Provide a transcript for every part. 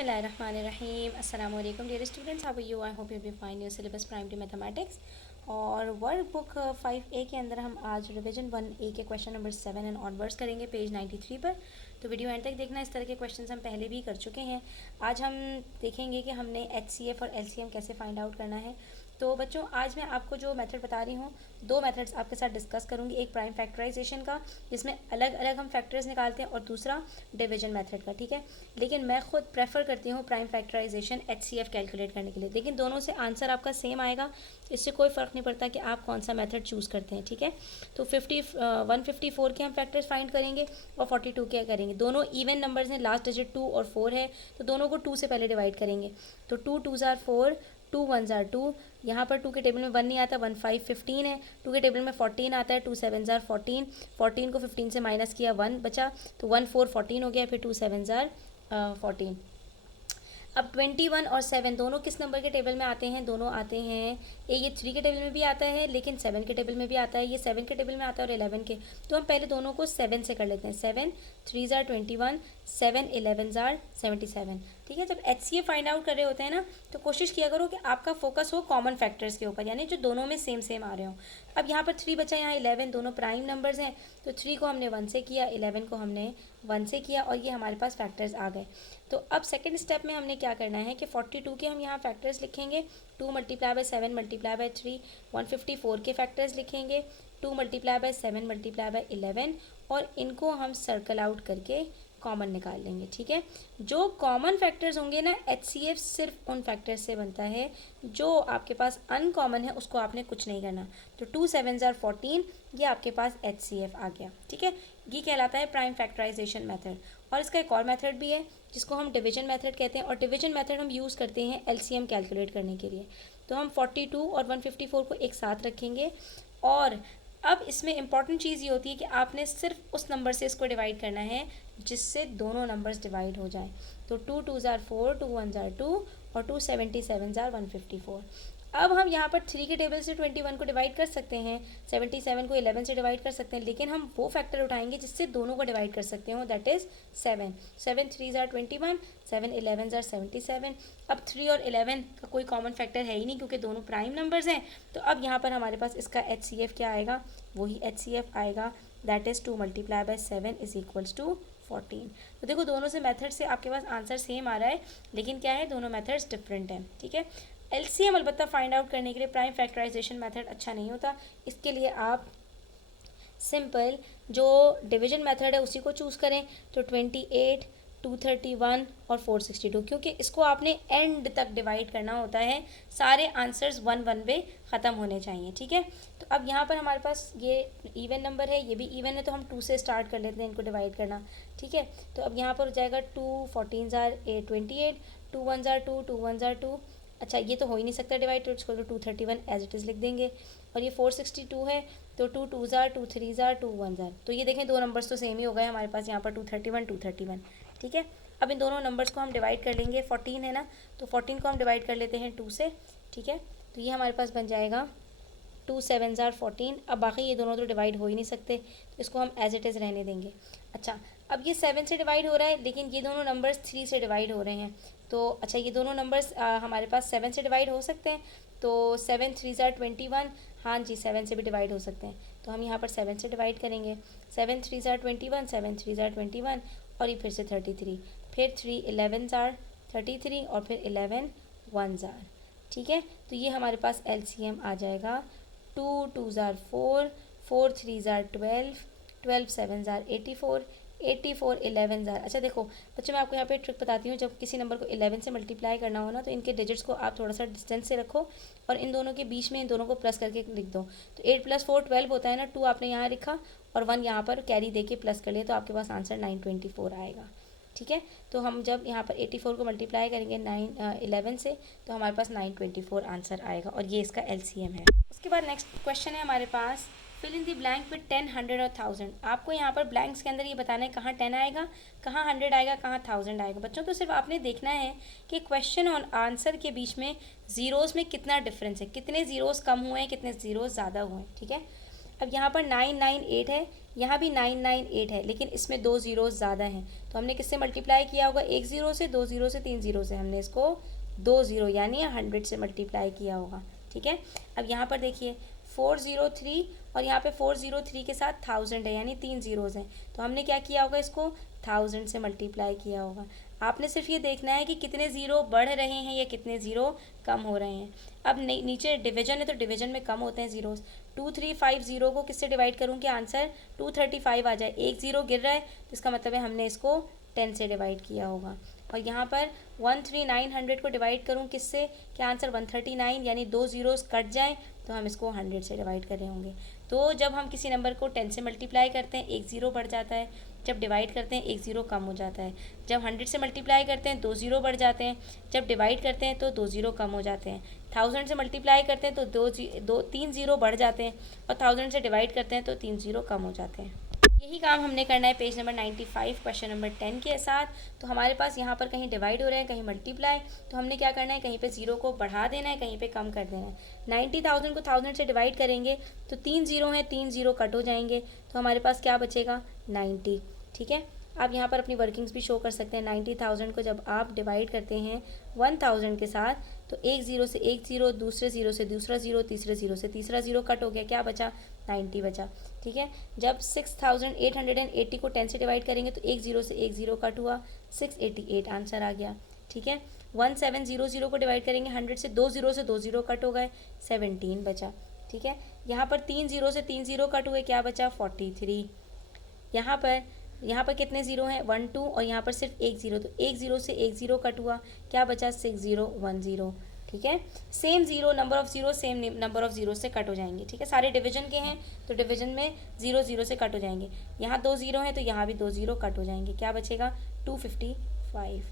बिस्मिल्लाहिर्रहमानिर्रहीम अस्सलाम वालेकुम dear students, how are you? I hope you be fine. Your syllabus primary mathematics और work book 5A के अंदर हम आज रिवीजन 1A के क्वेश्चन नंबर 7 एंड ऑनवर्ड्स करेंगे पेज 93 पर। तो वीडियो एंड तक देखना। इस तरह के क्वेश्चंस हम पहले भी कर चुके हैं। आज हम देखेंगे कि हमने HCF और LCM कैसे फाइंड आउट करना है। तो बच्चों, आज मैं आपको जो मेथड बता रही हूँ, दो मेथड्स आपके साथ डिस्कस करूँगी। एक प्राइम फैक्टराइजेशन का, जिसमें अलग अलग हम फैक्टर्स निकालते हैं, और दूसरा डिवीजन मेथड का, ठीक है। लेकिन मैं खुद प्रेफर करती हूँ प्राइम फैक्टराइजेशन HCF कैलकुलेट करने के लिए। लेकिन दोनों से आंसर आपका सेम आएगा, इससे कोई फ़र्क नहीं पड़ता कि आप कौन सा मेथड चूज़ करते हैं, ठीक है। तो 154 के हम फैक्टर्स फाइंड करेंगे और 42 के करेंगे। दोनों इवन नंबर्स हैं, लास्ट डिजिट 2 और 4 है, तो दोनों को 2 से पहले डिवाइड करेंगे। तो 2 2s are 4, 2 1s are 2। यहाँ पर 2 के टेबल में 1 नहीं आता, 1 5 15 है। 2 के टेबल में 14 आता है, 2 7s are 14। 14 को 15 से माइनस किया, 1 बचा, तो 1 4 14 हो गया, फिर 2 7s are 14। अब 21 और 7 दोनों किस नंबर के टेबल में आते हैं? दोनों आते हैं, ये 3 के टेबल में भी आता है, लेकिन 7 के टेबल में भी आता है। ये 7 के टेबल में आता है और 11 के। तो हम पहले दोनों को 7 से कर लेते हैं। 7 3s are 21, 7 11s are 77, ठीक है। जब HCF फाइंड आउट कर रहे होते हैं ना, तो कोशिश किया करो कि आपका फोकस हो कॉमन फैक्टर्स के ऊपर, यानी जो दोनों में सेम सेम आ रहे हो। अब यहाँ पर 3 बचा, यहाँ 11, दोनों प्राइम नंबर्स हैं, तो 3 को हमने 1 से किया, 11 को हमने 1 से किया, और ये हमारे पास फैक्टर्स आ गए। तो अब सेकंड स्टेप में हमने क्या करना है कि 42 के हम यहाँ फैक्टर्स लिखेंगे। 2 मल्टीप्लाई बाय 7 मल्टीप्लाई बाय 3। 154 के फैक्टर्स लिखेंगे। 2 मल्टीप्लाई बाय 7 मल्टीप्लाई बाय 11, और इनको हम सर्कल आउट करके कॉमन निकाल लेंगे, ठीक है। जो कॉमन फैक्टर्स होंगे ना, HCF सिर्फ उन फैक्टर्स से बनता है। जो आपके पास अनकॉमन है उसको आपने कुछ नहीं करना। तो 2 7s are 14, ये आपके पास HCF आ गया, ठीक है। ये कहलाता है प्राइम फैक्टराइजेशन मेथड। और इसका एक और मेथड भी है जिसको हम डिवीजन मेथड कहते हैं, और डिवीजन मेथड हम यूज़ करते हैं LCM कैलकुलेट करने के लिए। तो हम 42 और 154 को एक साथ रखेंगे, और अब इसमें इंपॉर्टेंट चीज़ ये होती है कि आपने सिर्फ उस नंबर से इसको डिवाइड करना है जिससे दोनों नंबर्स डिवाइड हो जाएं। तो 2 2s are 4, 2 1s are 2, और 2 77s are 154। अब हम यहाँ पर 3 के टेबल से 21 को डिवाइड कर सकते हैं, 77 को 11 से डिवाइड कर सकते हैं, लेकिन हम वो फैक्टर उठाएंगे जिससे दोनों को डिवाइड कर सकते हो, that is 7। 7 3s are 21, 7 11s are 77। अब 3 और 11 का कोई कॉमन फैक्टर है ही नहीं, क्योंकि दोनों प्राइम नंबर्स हैं। तो अब यहाँ पर हमारे पास इसका HCF क्या आएगा? वही HCF आएगा, that is 2 multiply by 7 is equals to 14। तो देखो, दोनों से मेथड से आपके पास आंसर सेम आ रहा है, लेकिन क्या है, दोनों मेथड्स डिफरेंट हैं, ठीक है। LCM अलबत्ता फाइंड आउट करने के लिए प्राइम फैक्टराइजेशन मेथड अच्छा नहीं होता। इसके लिए आप सिंपल जो डिवीजन मेथड है उसी को चूज़ करें। तो 28, 231 और 462, क्योंकि इसको आपने एंड तक डिवाइड करना होता है। सारे आंसर्स 1 1 पे ख़त्म होने चाहिए, ठीक है। तो अब यहाँ पर हमारे पास ये इवन नंबर है, ये भी इवन है, तो हम 2 से स्टार्ट कर लेते हैं इनको डिवाइड करना, ठीक है। तो अब यहाँ पर हो जाएगा 2 14s are 28, 2 1s are 2, 2 1s are 2। अच्छा, ये तो हो ही नहीं सकता डिवाइड, तो इसको 231 एज इट इज़ लिख देंगे। और ये 462 है, तो 2 2s are 2 3s are 2 1s are, तो ये देखें दो नंबर्स तो सेम ही हो गए हमारे पास यहाँ पर 231 231, ठीक है। अब इन दोनों नंबर्स को हम डिवाइड कर लेंगे। 14 है ना, तो 14 को हम डिवाइड कर लेते हैं 2 से, ठीक है। तो ये हमारे पास बन जाएगा 2 7s are 14। अब बाकी ये दोनों तो डिवाइड हो ही नहीं सकते, तो इसको हम एज इट इज़ रहने देंगे। अच्छा, अब ये 7 से डिवाइड हो रहा है, लेकिन ये दोनों नंबर्स 3 से डिवाइड हो रहे हैं। तो अच्छा, ये दोनों नंबर्स हमारे पास 7 से डिवाइड हो सकते हैं। तो 7 3s are 21, हाँ जी, 7 से भी डिवाइड हो सकते हैं। तो हम यहाँ पर 7 से डिवाइड करेंगे। 7 3s are 21, 7 3s are 21, और ये फिर से 33, फिर 3 11s are 33, और फिर 11 1s are, ठीक है। तो ये हमारे पास LCM आ जाएगा 2 2s are 4, 4 3s are 12, 12 7s are 84, 84 11s are। अच्छा देखो बच्चों, मैं आपको यहाँ पे ट्रिक बताती हूँ। जब किसी नंबर को 11 से मल्टीप्लाई करना हो ना, तो इनके डिजिट्स को आप थोड़ा सा डिस्टेंस से रखो, और इन दोनों के बीच में इन दोनों को प्लस करके लिख दो। तो 8 + 4 12 होता है ना, 2 आपने यहाँ लिखा और 1 यहाँ पर कैरी दे के प्लस कर लिया, तो आपके पास आंसर 924 आएगा, ठीक है। तो हम जब यहाँ पर 84 को मल्टीप्लाई करेंगे 11 से, तो हमारे पास 924 आंसर आएगा, और ये इसका LCM है। उसके बाद नेक्स्ट क्वेश्चन है हमारे पास, fill in the blank with 10 100 और 1000। आपको यहाँ पर ब्लैंक्स के अंदर ये बताना है कहाँ 10 आएगा, कहाँ 100 आएगा, कहाँ 1000 आएगा। बच्चों, तो सिर्फ आपने देखना है कि क्वेश्चन और आंसर के बीच में ज़ीरोज़ में कितना डिफरेंस है, कितने ज़ीरोज़ कम हुए हैं, कितने ज़ीरोज़ ज़्यादा हुए हैं, ठीक है। अब यहाँ पर 9 9 8 है, यहाँ भी 998 है, लेकिन इसमें 2 ज़ीरोज़ ज़्यादा हैं, तो हमने किससे मल्टीप्लाई किया होगा? 1 ज़ीरो से, 2 ज़ीरो से, 3 ज़ीरो से, हमने इसको 2 ज़ीरो यानी 100 से मल्टीप्लाई किया होगा। ठीक है, अब यहाँ पर देखिए 403 और यहाँ पे 403 के साथ 1000 है, यानी 3 ज़ीरोज़ हैं, तो हमने क्या किया होगा? इसको 1000 से मल्टीप्लाई किया होगा। आपने सिर्फ ये देखना है कि कितने ज़ीरो बढ़ रहे हैं या कितने ज़ीरो कम हो रहे हैं। अब नीचे डिवीजन है तो डिवीजन में कम होते हैं ज़ीरोज़। 2350 को किससे डिवाइड करूँ कि आंसर 235 आ जाए? एक ज़ीरो गिर रहा है तो इसका मतलब है हमने इसको 10 से डिवाइड किया होगा। और यहाँ पर 13900 को डिवाइड करूँ किससे कि आंसर 139 यानी 2 ज़ीरोज़ कट जाएँ तो हम इसको 100 से डिवाइड कर रहे होंगे। तो जब हम किसी नंबर को 10 से मल्टीप्लाई करते हैं 1 ज़ीरो बढ़ जाता है, जब डिवाइड करते हैं 1 ज़ीरो कम हो जाता है, जब 100 से मल्टीप्लाई करते हैं 2 ज़ीरो बढ़ जाते हैं, जब डिवाइड करते हैं तो 2 ज़ीरो कम हो जाते हैं, 1000 से मल्टीप्लाई करते हैं तो 3 ज़ीरो बढ़ जाते हैं और 1000 से डिवाइड करते हैं तो 3 ज़ीरो कम हो जाते हैं। यही काम हमने करना है पेज नंबर 95 क्वेश्चन नंबर 10 के साथ। तो हमारे पास यहाँ पर कहीं डिवाइड हो रहे हैं, कहीं मल्टीप्लाई, तो हमने क्या करना है? कहीं पे ज़ीरो को बढ़ा देना है, कहीं पे कम कर देना है। 90,000 को 1000 से डिवाइड करेंगे तो 3 ज़ीरो हैं, 3 ज़ीरो कट हो जाएंगे, तो हमारे पास क्या बचेगा? 90। ठीक है, आप यहाँ पर अपनी वर्किंग्स भी शो कर सकते हैं। 90,000 को जब आप डिवाइड करते हैं 1000 के साथ तो एक ज़ीरो से एक ज़ीरो, दूसरे ज़ीरो से दूसरा ज़ीरो, तीसरे ज़ीरो से तीसरा ज़ीरो कट हो गया, क्या बचा? 90 बचा। ठीक है, जब 6880 को 10 से डिवाइड करेंगे तो एक ज़ीरो से एक ज़ीरो कट हुआ, 688 आंसर आ गया। ठीक है, 1700 को डिवाइड करेंगे 100 से, दो ज़ीरो कट हो गए, 17 बचा। ठीक है, यहाँ पर 3 ज़ीरो से 3 ज़ीरो कट हुए, क्या बचा? 43। यहाँ पर कितने ज़ीरो हैं? 1 2 और यहाँ पर सिर्फ एक ज़ीरो, तो एक ज़ीरो से एक ज़ीरो कट हुआ, क्या बचा? 6010। ठीक है, same zero number of zero same number of zero से कट हो जाएंगे। ठीक है, सारे डिवीजन के हैं तो डिवीजन में ज़ीरो ज़ीरो से कट हो जाएंगे। यहाँ 2 ज़ीरो हैं तो यहाँ भी 2 ज़ीरो कट हो जाएंगे, क्या बचेगा? 255।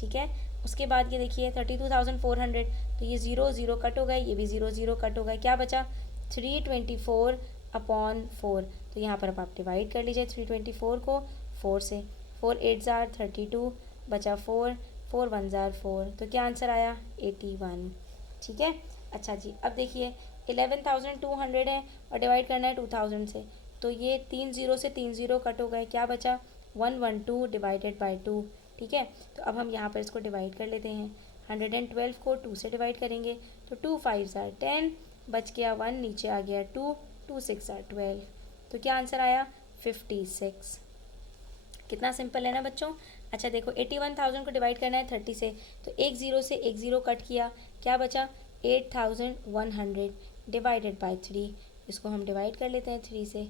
ठीक है, उसके बाद ये देखिए 32,400, तो ये ज़ीरो ज़ीरो कट हो गए, ये भी ज़ीरो ज़ीरो कट हो गए, क्या बचा? 324/4। तो यहाँ पर अब आप डिवाइड कर लीजिए 324 को 4 से, 4 8 ज़ार 32, बचा 4, 4 1 ज़ार 4, तो क्या आंसर आया? 81। ठीक है, अच्छा जी, अब देखिए 11,200 है और डिवाइड करना है 2000 से, तो ये 3 ज़ीरो से 3 ज़ीरो कट हो गए, क्या बचा? 112 डिवाइडेड बाई 2। ठीक है, तो अब हम यहाँ पर इसको डिवाइड कर लेते हैं। 112 को 2 से डिवाइड करेंगे तो 2 5 ज़ार 10, बच गया 1, नीचे आ गया 2, 2 6 ज़ार 12, तो क्या आंसर आया? 56। कितना सिंपल है ना बच्चों। अच्छा देखो 81,000 को डिवाइड करना है 30 से, तो एक ज़ीरो से एक ज़ीरो कट किया, क्या बचा? 8100 डिवाइडेड बाई 3, इसको हम डिवाइड कर लेते हैं 3 से।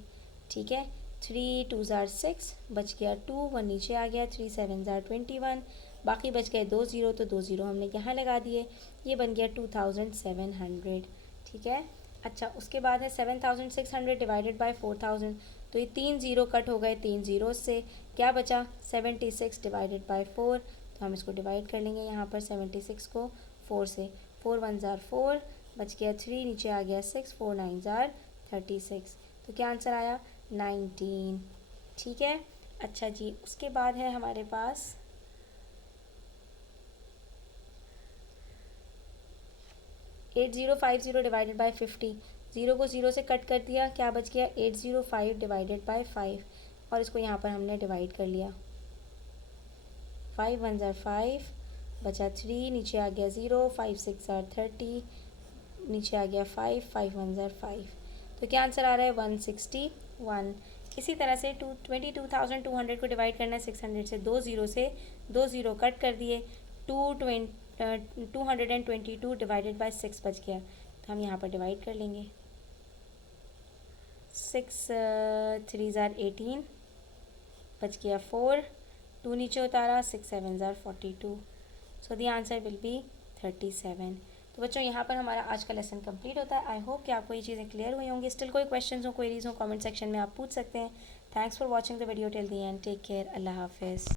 ठीक है, 3 2 ज़ार 6, बच गया 2, 1 नीचे आ गया, 3 7 ज़ार 21, बाकी बच गए 2 ज़ीरो, तो 2 ज़ीरो हमने यहाँ लगा दिए, ये बन गया 2700। ठीक है, अच्छा उसके बाद है 7600 डिवाइडेड बाई 4000, तो ये 3 ज़ीरो कट हो गए 3 ज़ीरो से, क्या बचा? 76 डिवाइडेड बाई 4, तो हम इसको डिवाइड कर लेंगे यहाँ पर 76 को 4 से, 4 1 ज़ार 4, बच गया 3, नीचे आ गया 6, 4 9 ज़ार 36, तो क्या आंसर आया? 19। ठीक है, अच्छा जी, उसके बाद है हमारे पास 8050 डिवाइडेड बाई 50, ज़ीरो को ज़ीरो से कट कर दिया, क्या बच गया? 805 डिवाइडेड बाई 5, और इसको यहाँ पर हमने डिवाइड कर लिया। 5 1 ज़ार 5, बचा 3, नीचे आ गया 0, 5 6 ज़ार 30, नीचे आ गया 5, 5 1 ज़ार 5, तो क्या आंसर आ रहा है? 161। इसी तरह से 22,200 को डिवाइड करना है 600 से, दो ज़ीरो कट कर दिए, 222 डिवाइडेड बाई 6 बच गया, तो हम यहाँ पर डिवाइड कर लेंगे। 6 3 ज़ार 18, बच गया 4, 2 नीचे उतारा, 6 7 ज़ार 42, so the answer will be 37। तो बच्चों यहाँ पर हमारा आज का लेसन कंप्लीट होता है। आई होप कि आपको ये चीज़ें क्लियर हुई होंगी। स्टिल कोई क्वेश्चंस हो, क्वेरीज हो, कमेंट सेक्शन में आप पूछ सकते हैं। Thanks for watching the video till the end. Take care. अल्लाह हाफिज़।